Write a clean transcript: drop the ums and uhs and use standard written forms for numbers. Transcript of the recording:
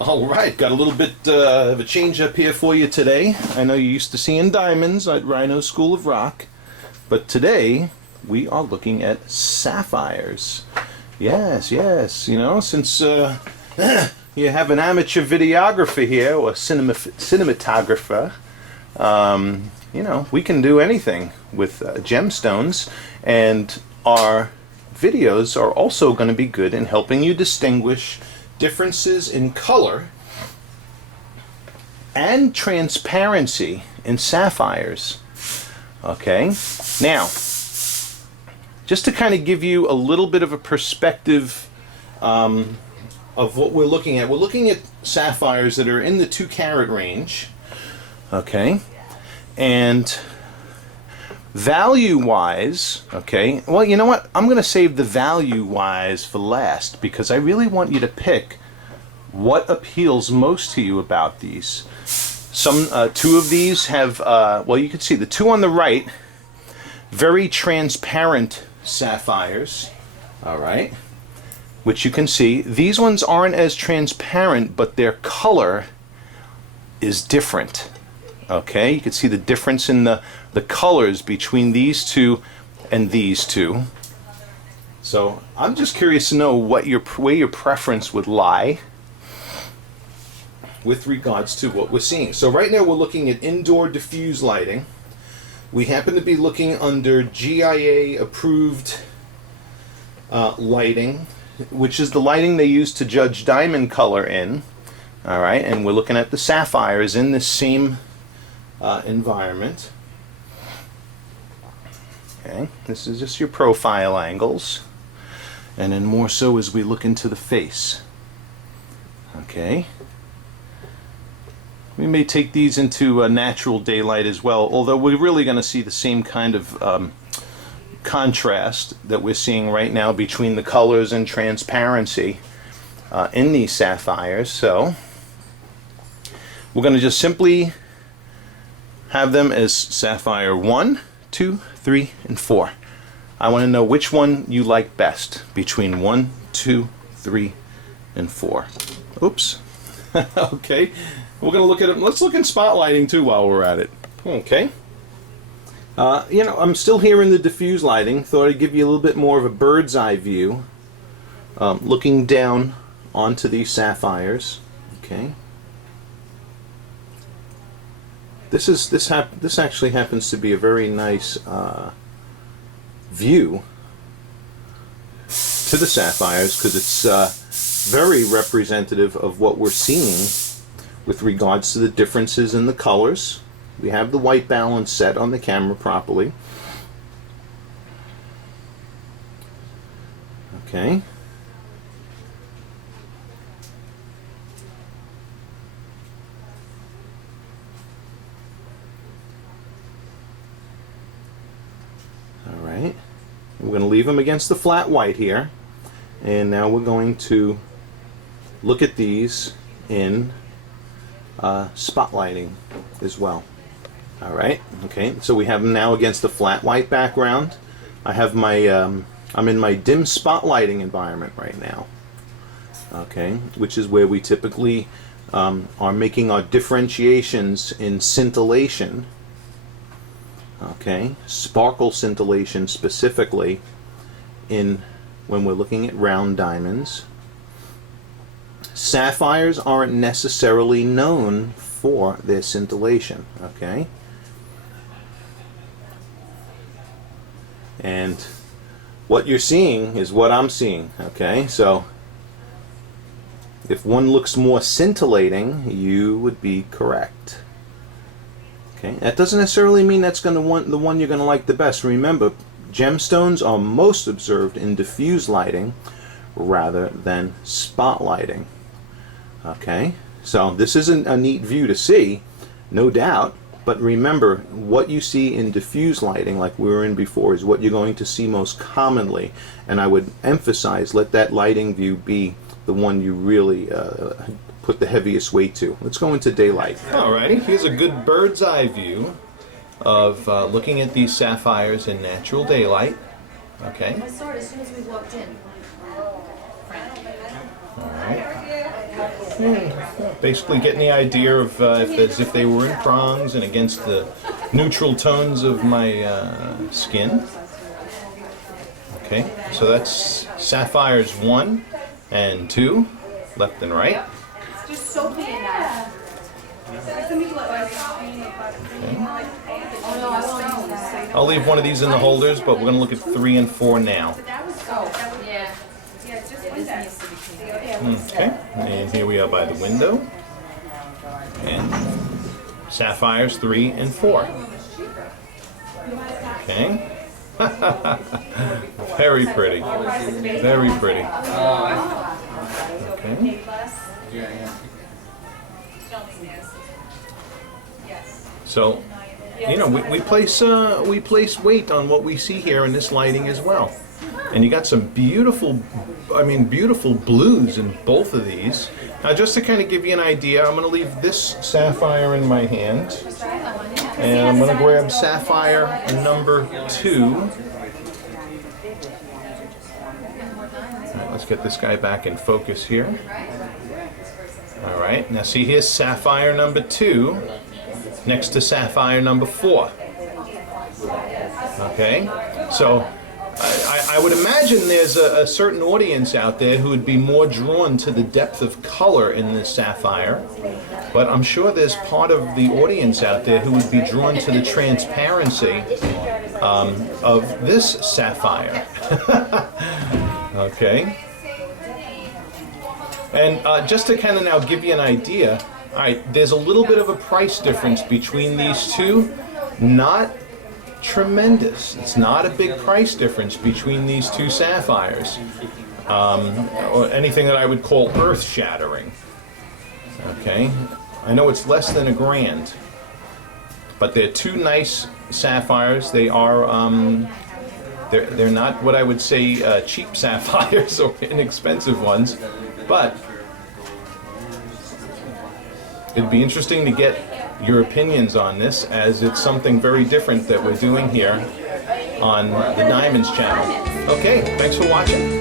All right, got a little bit of a change up here for you today. I know you're used to seeing diamonds at Rhino School of Rock, but today we are looking at sapphires. Yes, you know, since you have an amateur videographer here, or cinematographer, you know, we can do anything with gemstones, and our videos are also going to be good in helping you distinguish differences in color and transparency in sapphires. Okay, now just to kind of give you a little bit of a perspective of what we're looking at sapphires that are in the 2-carat range. Okay, and value-wise, okay, well, you know what? I'm going to save the value-wise for last, because I really want you to pick what appeals most to you about these. Some, two of these have, well, you can see the two on the right, very transparent sapphires, all right, which you can see. These ones aren't as transparent, but their color is different. Okay, you can see the difference in the colors between these two and these two. So I'm just curious to know where your preference would lie with regards to what we're seeing. So right now we're looking at indoor diffuse lighting. We happen to be looking under GIA approved lighting, which is the lighting they use to judge diamond color in. All right, and we're looking at the sapphires in this same environment. Okay, this is just your profile angles, and then more so as we look into the face. Okay, we may take these into natural daylight as well, although we're really going to see the same kind of contrast that we're seeing right now between the colors and transparency in these sapphires. So we're going to just simply have them as sapphire 1, 2, 3, and 4. I want to know which one you like best between 1, 2, 3, and 4. Oops. Okay. We're going to look at it. Let's look in spotlighting too while we're at it. Okay. You know, I'm still here in the diffuse lighting. Thought I'd give you a little bit more of a bird's eye view, looking down onto these sapphires. Okay. This actually happens to be a very nice view to the sapphires, because it's very representative of what we're seeing with regards to the differences in the colors. We have the white balance set on the camera properly. Okay. Alright, we're going to leave them against the flat white here, and now we're going to look at these in spotlighting as well. Alright, okay, so we have them now against the flat white background. I have my, I'm in my dim spotlighting environment right now, okay, which is where we typically are making our differentiations in scintillation. Okay, sparkle scintillation specifically in when we're looking at round diamonds. Sapphires aren't necessarily known for their scintillation, okay? And what you're seeing is what I'm seeing, okay? So if one looks more scintillating, you would be correct. Okay, that doesn't necessarily mean that's going to the one you're going to like the best. Remember, gemstones are most observed in diffuse lighting rather than spotlighting. Okay, so this isn't a neat view to see, no doubt, but remember, what you see in diffuse lighting, like we were in before, is what you're going to see most commonly, and I would emphasize, let that lighting view be the one you really put the heaviest weight to. Let's go into daylight. Alrighty, here's a good bird's eye view of looking at these sapphires in natural daylight. Okay. I saw it as soon as we walked in. Alright. Basically getting the idea of as if they were in prongs and against the neutral tones of my skin. Okay, so that's Sapphires 1 and 2, left and right. Just soapy enough. Okay. I'll leave one of these in the holders, but we're going to look at 3 and 4 now. Okay, and here we are by the window. And Sapphires 3 and 4. Okay. Very pretty. Very pretty. Okay. So, you know, we place weight on what we see here in this lighting as well. And you got some beautiful, beautiful blues in both of these. Now, just to kind of give you an idea, I'm going to leave this sapphire in my hand. And I'm going to grab Sapphire number 2. Right, let's get this guy back in focus here. All right, now see, here's Sapphire number 2 next to Sapphire number 4. Okay, so I would imagine there's a certain audience out there who would be more drawn to the depth of color in this sapphire, but I'm sure there's part of the audience out there who would be drawn to the transparency of this sapphire. Okay. And just to kind of now give you an idea, all right, there's a little bit of a price difference between these two. Not tremendous. It's not a big price difference between these two sapphires, or anything that I would call earth-shattering. Okay, I know it's less than $1,000, but they're two nice sapphires. They are they're not what I would say cheap sapphires or inexpensive ones, but it'd be interesting to get your opinions on this, as it's something very different that we're doing here on the Diamonds channel. Okay, thanks for watching.